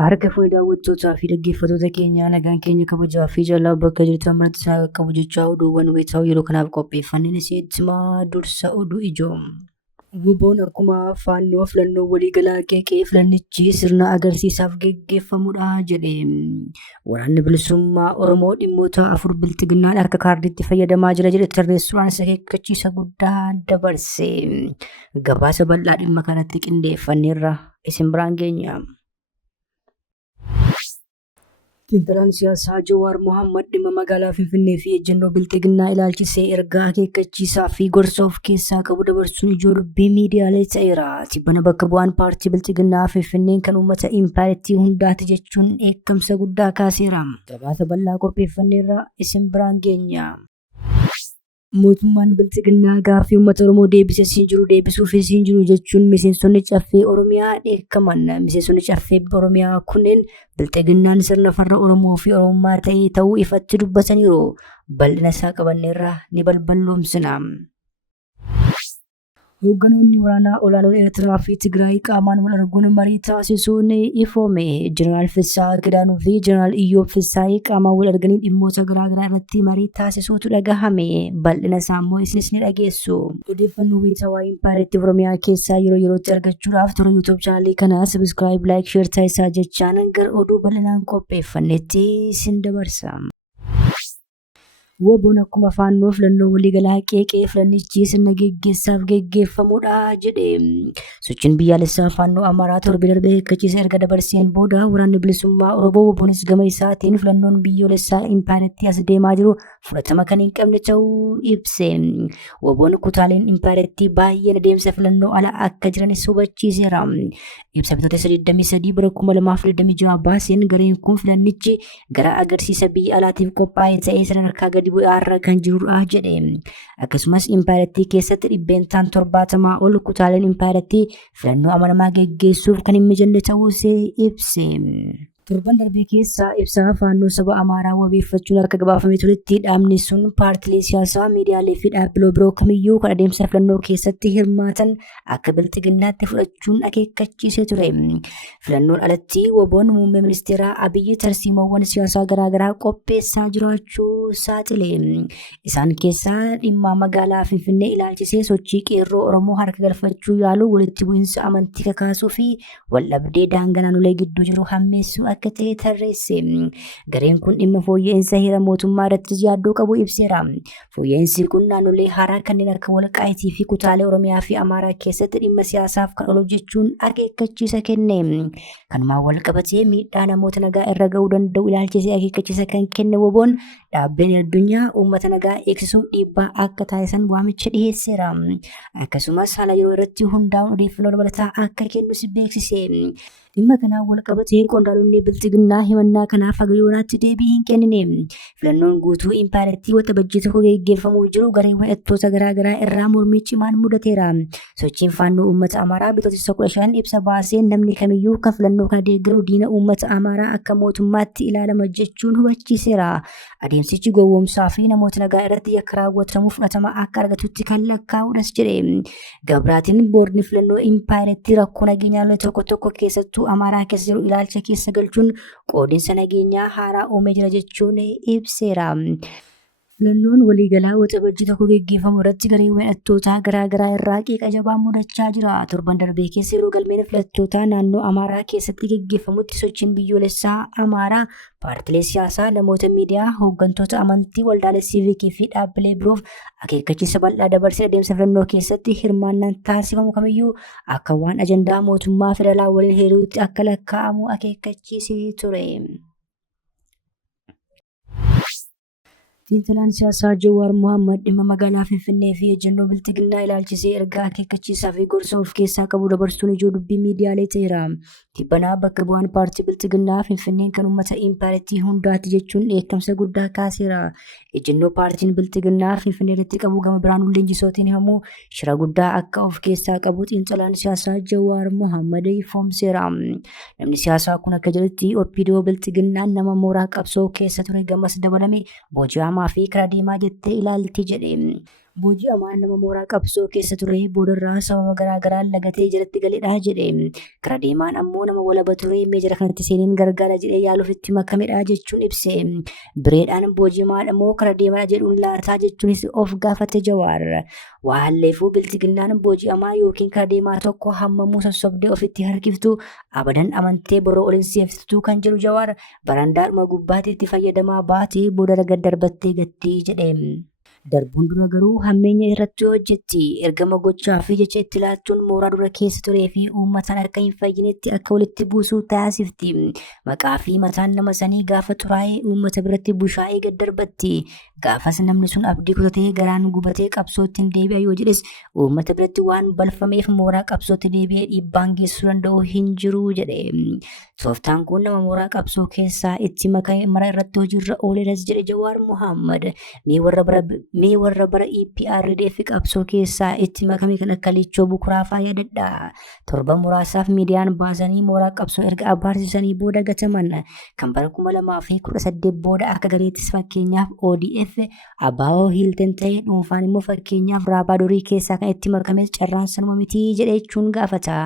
Harka fuuni daawwattootaa fi dhaggeeffattoota keenyaa nagaan keenya kabajaa fi jaalala bakka jirtan maratti isaa qaqqabu jechaa oduuwwan wayitaa'oo yeroo kanaaf qopheeffanneen isinitti dursa oduu ijoo. WBO'n akkuma faannoo filannoo waliigalaa qeeqee filannichi sirna agarsiisaaf geggeeffamudha jedhe. Waraanni bilisummaa Oromoo dhimmoota 4 bilxiginnaan harka kaardiitti fayyadamaa jira jedhe tarreessuudhaan akeekkachiisa guddaa dabarse. Gabaasa bal'aa dhimma kanatti qindeeffanneerra isin biraan geenya. Xiinxalaan siyaasaa Jawaar Mohaammed dhimma magaalaa Finfinnee fi ejjennoo bilxiginnaa ilaalchisee ergaa akeekkachiisaa fi gorsa of keessaa qabu dabarsuun ijoo dubbii miidiyaalee ta'eera. Tibbana bakka bu'aan paartii bilxiginnaa Finfinneen kan uummata impaayirtii hundaati jechuun dheekkamsa guddaa kaaseera. Gabaasa bal'aa qopheeffanneerra isin biraan geenya. Mootummaan bilxiginnaa gaaffii uummata Oromoo deebisee siin jiru deebisuuf siin jiru jechuun miseensonni caffee Oromiyaa dheekkaman. Miseensonni caffee Oromiyaa kunneen bilxiginnaan sirna farra Oromoo fi Oromummaa ta'uu ifatti dubbataniiru. Bal'ina isaa qabanneerra ni balballoomsina. Hoogganoonni waraanaa olaanoon Eertiraa fi Tigraay qaamaan wal arguun marii taasisuun ifoome. Jeneraal Fissaa Kidaanuu fi Jeneraal Iyyoob Fissaayii qaamaan wal arganii dhimmoota garaagaraa irratti marii taasisuutu dhagahame. Bal'ina isaa immoo isinis ni dhageessu. Odeeffannoo wayitaawaa impaayirtii Oromiyaa keessaa yeroo yerootti argachuudhaaf toora YouTube chaanalii kanaa sabiskiraayib, laayik, sheer taasisaa jechaan gara oduu bal'inaan qopheeffannetti isin dabarsa. WBO'n akkuma faannoo filannoo waliigalaa qeeqee filannichi sirna geggeessaaf geggeeffamudha jedhe. Sochiin biyyaalessaa faannoo Amaaraa torba darbee akeekkachiisa erga dabarseen booda waraanni bilisummaa Oromoo WBO'nis gama isaatiin filannoon biyyoolessaa impaayirtii as deemaa jiru fudhatama kan hin qabne ta'uu ibse. WBO'n kutaaleen impaayirtii baay'een adeemsa filannoo ala akka jiranis hubachiiseera. Ibsa bitootessa 23 bara 2026 baaseen gareen kun filannichi gara agarsiisa biyya alaatiif qophaa'e ta'ee sadarkaa gadi bu'aarra kan jirudha jedhe. Akkasumas impaayirtii keessatti dhibbeentaan 70 ol kutaaleen impaayirtii filannoo amanamaa geggeessuuf kan hin mijanne ta'uus ibse. Torban darbee keessaa ibsaa faannoo saba Amaaraa wabeeffachuun akka gabaafamee turetti dhaabni sun paartilee siyaasaa, miidiyaalee fi dhaabbilee biroo kamiyyuu kan adeemsa filannoo keessatti hirmaatan akka bilxiginnaatti fudhachuun akeekkachiisee ture. Filannoon alatti WBO'n muummee ministeeraa Abiyyi tarsiimawwan siyaasaa garaagaraa qopheessaa jiraachuu saaxile. Isaan keessaa dhimma magaalaa Finfinnee ilaalchisee sochii qeerroo Oromoo harka galfachuu yaaluu walitti bu'iinsa amantii kakaasuu fi waldhabdee daangaa naannolee gidduu jiru hammeessuu akka ta'e tarreesse. Gareen kun dhimma fooyya'insa heera mootummaa irratti yaaddoo qabu ibseera. Fooyya'insi kun naannolee haaraa kanneen akka Walqaayitii fi kutaalee Oromiyaa fi Amaaraa keessatti dhimma siyaasaaf kan oolu jechuun akeekkachiisa kenne. Kanumaan wal qabatee miidhaa namoota nagaa irra gahuu danda'u ilaalchisee akeekkachiisa kan kenne WBO'n dhaabbileen addunyaa uummata nagaa eegsisuuf dhiibbaa akka taasisan waamicha dhiyeesseera. Akkasumas haala yeroo irratti hundaa'uun odeeffannoo dabalataa akka kennus beeksise. Dhimma kanaan wal qabatee qondaaltonni bilxiginnaa himannaa kanaaf haga yoonaatti deebii hin kennine. Filannoon guutuu impaayirtii waxabajjii tokko geggeeffamuu jiru gareewwan hidhattoota garaagaraa irraa mormii cimaan mudateera. Sochiin faannoo uummata Amaaraa bitootessa 15 ibsa baaseen namni kamiyyuu kan filannoo kana deeggaru diina uummata Amaaraa akka mootummaatti ilaalama jechuun hubachiiseera. Adeemsichi gowwoomsaa fi namoota nagaa irratti yakka raawwatamu fudhatama akka argatutti kan lakkaa'uudhas jedhe. Gabraatiin boordni filannoo impaayirtii rakkoo nageenyaa tokko tokko keessattuu Amaaraa keessa jiru ilaalcha keessa galchuun qoodinsa nageenyaa haaraa uumee jira jechuun ibseera. Filannoon waliigalaa waxabajjii tokko geggeeffamu irratti gareewwan hidhattootaa garaagaraa irraa qeeqa jabaan mudachaa jira. Torban darbee keessa yeroo galmeen filattootaa naannoo Amaaraa keessatti geggeeffamutti sochiin biyyoolessaa Amaaraa paartilee siyaasaa, namoota miidiyaa, hooggantoota amantii, waldaalee siivikii fi dhaabbilee biroof akeekkachiisa bal'aa dabarsee adeemsa filannoo keessatti hirmaannaan taasifamu kamiyyuu akka waan ajandaa mootummaa federaalaa waliin hiriiruutti akka lakkaa'amu akeekkachiisee ture. Xiinxalaan siyaasaa Jawaar Mohaammed dhimma magaalaa Finfinnee fi ejjennoo bilxiginnaa ilaalchisee ergaa akeekkachiisaa fi gorsa of keessaa qabu dabarsuun ijoo dubbii miidiyaalee ta'eera. Tibbanaa bakka bu'aan paartii bilxiginnaa Finfinneen kan uummata impaayirtii hundaati jechuun dheekkamsa guddaa kaaseera. Ejjennoo paartiin bilxiginnaa Finfinnee irratti qabu gama biraan leenjisootiin himamuu shira guddaa akka of keessaa qabu xiinxalaan siyaasaa Jawaar Mohaammed ifoomseera. Namni siyaasaa kun akka jedhutti OPDO bilxiginnaan nama mooraa qabsoo keessa ture gamas dabalame booji'amaa fi karaa deemaa jettee ilaalti jedhe. Booji'amaan nama mooraa qabsoo keessa ture boodarraa sababa garaagaraan lagatee jalatti galedha jedhe. Karaa deemaan ammoo nama walaba ture meejara kanatti seeniin gargaara jedhee yaaluuf itti makamedha jechuun ibse. Bireedhaan booji'amaan ammoo karaa deemaa jedhuun laataa jechuunis of gaafate Jawaar. Waalleefuu biltiginnaan booji'amaa yookiin karaa deemaa tokko hammamuu sossobdee ofitti harkiftu abadan amantee boroo olin seefsituu kan jedhu Jawaar barandaadhuma gubbaatti itti fayyadamaa baatee booda gad darbattee gattee jedhe. Darbuun dura garuu hammeenya irratti hojjetti. Ergama gochaa fi jecha itti laachuun mooraa dura keessa turee fi uummataan akka hin fayyinetti akka walitti buusuu taasifti. Maqaa fi mataan nama sanii gaafa xuraa'ee uummata biratti bushaa'ee gad darbatti. Gaafas namni sun abdii kutatee garaan gubatee qabsootti hin deebi'a yoo jedhes uummata biratti waan balfameef mooraa qabsootti deebi'ee dhiibbaan geessisuu danda'u hin jiru jedhe. Tooftaan kun nama mooraa qabsoo keessaa itti makame mara irratti hojiirra ooleras jedhe Jawaar Mohaammed. Mee warra bara EPRDF qabsoo keessaa itti makame kan akka Lichoo Bukuraafaa yaadadha. Torba muraasaaf miidiyaan baasanii mooraa qabsoo erga abaarsisanii booda gataman. Kan bara 2018 booda akka gareettis fakkeenyaaf ODF Abaawoo Hiilten ta'ee dhuunfaan immoo fakkeenyaaf Raabaadorii keessaa kan itti makame carraan sanuma miti jedhee jechuun gaafata.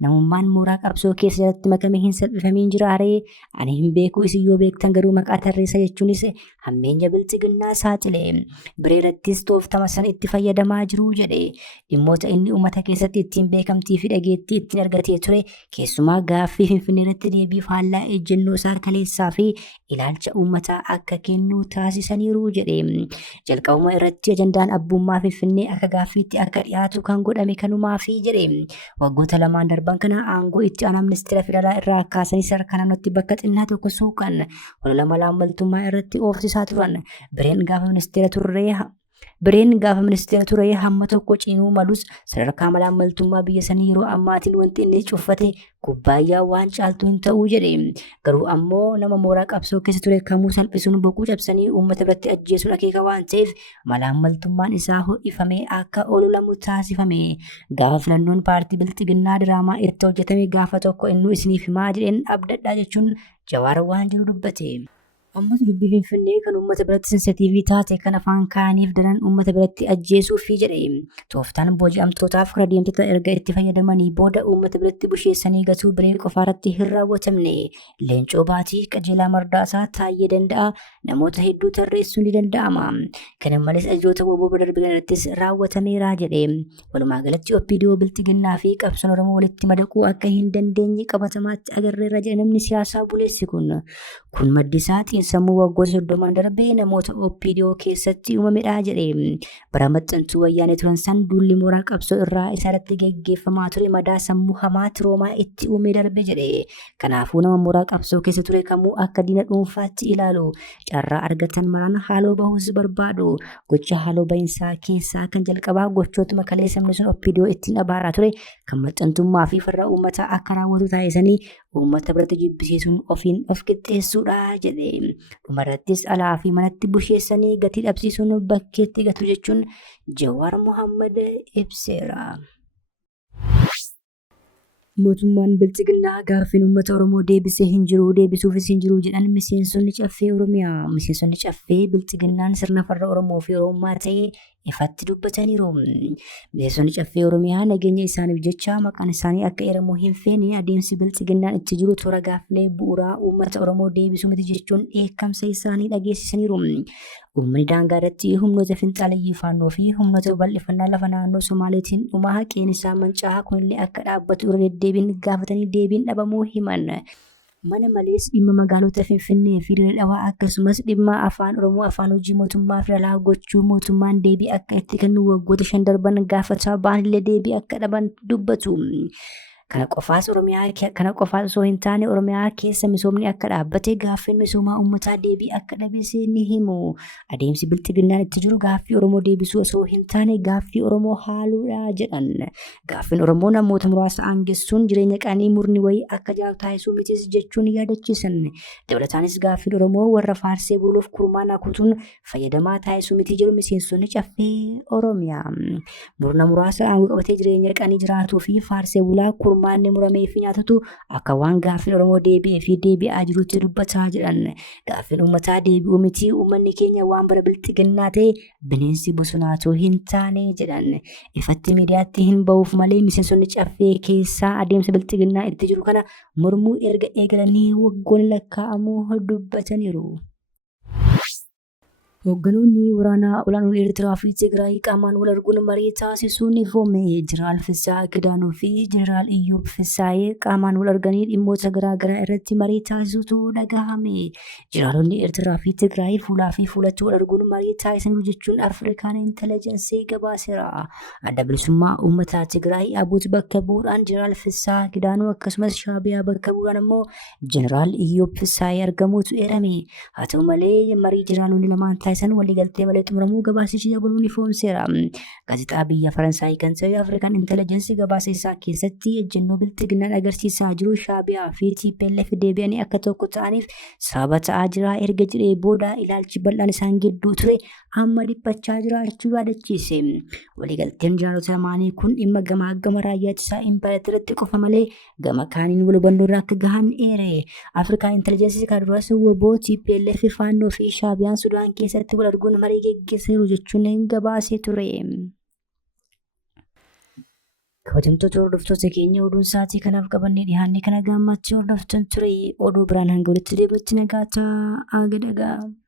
Namummaan mooraa qabsoo keessa jalatti makame hin salphifamiin jiraaree ani hin beeku isin yoo beektan garuu maqaa tarreessa jechuunis hammeenya biltiginnaa saaxile. Bireerattis tooftama san itti fayyadamaa jiru jedhe. Dhimmoota inni uummata keessatti ittiin beekamtii fi dhageettii ittiin argatee ture keessumaa gaaffii Finfinnee irratti deebii faallaa ejjennoo isaa kaleessaa fi ilaalcha uummataa akka kennu taasisaniiru jedhe. Jalqabuma irratti ajandaan abbummaa Finfinnee akka gaaffiitti akka dhiyaatu kan godhame kanumaafi jedhe. Waggoota lamaan darban kana aangoo itti aanaa ministeera federaalaa irraa kaasanii sadarkaa naannootti bakka xinnaa tokko suuqan walola malaammaltummaa irratti oofsisaa turan. Bireen gaafa ministeera turee hamma tokko cinuu malus sadarkaa malaammaltummaa biyya sanii yeroo ammaatiin wanti inni cuffate kubbaayyaa waan caaltu hin ta'uu jedhe. Garuu ammoo nama mooraa qabsoo keessa ture kamuu salphisuun boquu cabsanii uummata biratti ajjeesuun akeeka waan ta'eef malaammaltummaan isaa ho'ifamee akka ololamu taasifame. Gaafa filannoon paartii biltiginnaa diraamaa itti hojjetame gaafa tokko innuu isiniif himaa jedheen abdadhaa jechuun Jawaar waan jiru dubbate. Ammas dubbii Finfinnee kan uummata biratti sensitiivii taate kan afaan kaaniif daran uummata biratti ajjeesuufi jedhe. Tooftaan booji'amtootaaf karaa deemtota erga itti fayyadamanii booda uummata biratti busheessanii gatuu biree qofaarratti hin raawwatamne. Leencoo Baatii, Qajeelaa Mardaasaa, Taayyee Danda'a namoota hedduu tarreessuun ni danda'ama. Kana malees ajoota woboo darban irrattis raawwatameera jedhe. Walumaa galatti OPDO biltiginnaa fi qabsoon Oromoo walitti madaquu akka hin dandeenye qabatamaatti agarreera jedhe namni siyaasaa buleessi kun. Kun maddi isaa sammuu waggoota 30 darbee namoota OPDO keessatti uumamedha jedhe. Bara maxxantuu wayyaanee turan san duulli mooraa qabsoo irraa isaarratti geggeeffamaa ture madaa sammuu hamaa tiroomaa itti uumee darbe jedhe. Kanaafuu nama mooraa qabsoo keessa ture kamuu akka diina dhuunfaatti ilaalu carraa argatan maraan haaloo bahuus barbaadu. Gocha haaloo bahinsaa keessaa kan jalqabaa gochootuma kalee sabni sun OPDO ittiin abaaraa ture kan maxxantummaa fi farra uummataa akka raawwatu taasisanii uummata biratti jibbisiisuun ofiin of qixxeessuudha jedhe. Dhumarrattis alaa fi manatti busheessanii gatii dhabsiisuun bakkeetti gatu jechuun Jawaar Mohaammed ibseera. Mootummaan biltiginnaa gaaffiin uummata Oromoo deebisee hin jiru deebisuufis hin jiru jedhan miseensonni caffee Oromiyaa. Miseensonni caffee biltiginnaan sirna farra Oromoo fi Oromummaa ta'ee ifatti dubbataniiru. Miseensonni caffee Oromiyaa nageenya isaaniif jecha maqaan isaanii akka eeramu hin feene adeemsi biltiginnaan itti jiru toora gaaffilee bu'uuraa uummata Oromoo deebisuu miti jechuun dheekkamsa isaanii dhageessisaniiru. Uummanni daangaa irratti humnoota finxaaleyyii faannoo fi humnoota bal'ifannaa lafa naannoo Somaaleetiin dhumaa haqeen isaa manca'aa kunillee akka dhaabbatu irra deddeebiin gaafatanii deebiin dhabamuu himan. Mana malees dhimma magaalota Finfinnee fi Dirree Dhawaa akkasumas dhimma afaan Oromoo afaan hojii mootummaa federaalaa gochuu mootummaan deebii akka itti kennu waggoota 5 darban gaafataa baanillee deebii akka dhaban dubbatu. Kana qofaas osoo hin taane Oromiyaa keessa misoomni akka dhaabbate gaaffiin misoomaa uummataa deebii akka dhabese ni himu. Adeemsi biltiginnaan itti jiru gaaffii Oromoo deebisuu osoo hin taane gaaffii Oromoo haaluudha jedhan. Gaaffiin Oromoo namoota muraasa aangessuun jireenya qanii murni wayii akka jiraatu taasisuu mitis jechuun yaadachiisan. Dabalataanis gaaffiin Oromoo warra faarsee buluuf kurmaana kutuun fayyadamaa taasisuu miti jedhu miseensonni caffee Oromiyaa. Murna muraasa aangoo qabatee jireenya qanii jiraatuu fi faarsee bulaa furmaanni muramee fi nyaatatu akka waan gaaffiin Oromoo deebi'ee fi deebi'aa jirutti dubbataa jedhan. Gaaffiin uummataa deebi'uu miti uummanni keenya waan bara bilxiginnaa ta'e bineensi bosonaatu hin taane jedhan. Ifatti miidiyaatti hin ba'uuf malee miseensonni caffee keessaa adeemsa bilxiginnaa itti jiru kana mormuu erga eegalanii waggoon lakkaa'amuu dubbataniiru. Hogganoonni waraanaa olaanoon Eertiraa fi Tigraay qaamaan wal arguun marii taasisuun ifoome. Jeneraal Fissaa Kidaanuu fi Jeneraal Iyyoob Fissaayee qaamaan wal arganii dhimmoota garaagaraa irratti marii taasisuutu dhagahame. Jeneraalonni Eertiraa fi Tigraay fuulaa fi fuulatti wal arguun marii taasisaniiru jechuun Afrikaan Intelligensii gabaaseera. Adda bilisummaa uummataa Tigraay Abuut bakka bu'uudhaan Jeneraal Fissaa Kidaanuu akkasumas Shaabiyaa bakka bu'uudhaan immoo Jeneraal Iyyoob Fissaayee argamuutu eerame. Haa ta'u malee marii jeneraalonni lamaan taasisan waliigaltee malee xumuramuu gabaasichi dabaluun ifoomseera. Gaazexaa biyya Faransaay kan ta'e Afrikaan Intelligensii gabaasa isaa keessatti ejjennoo bilxiginnaan agarsiisaa jiru Shaabiyaa fi TPLF deebi'anii akka tokko ta'aniif sababa ta'aa jira erga jedhee booda ilaalchi bal'aan isaan gidduu ture amma dhiphachaa jiraachuu yaadachiise. Waliigalteen jeneraalota lamaanii kun dhimma gama raayyaa ittisaa Impaayirati irratti qofa malee gama kaaniin wal hubannoo irra akka gahan eere. Afrikaan Intelligensii kan duras WBO, TPLF, Faannoo fi Shaabiyaan Sudaan keessatti wal arguun marii geggeessaniiru jechuun gabaasee ture. Kabajamtoota hordoftoota keenya oduun sa'aatii kanaaf qabannee dhiyaanne kana gammachuu hordoftan ture. Oduu biraan hanga walitti deebi'utti nagaa ta'aa.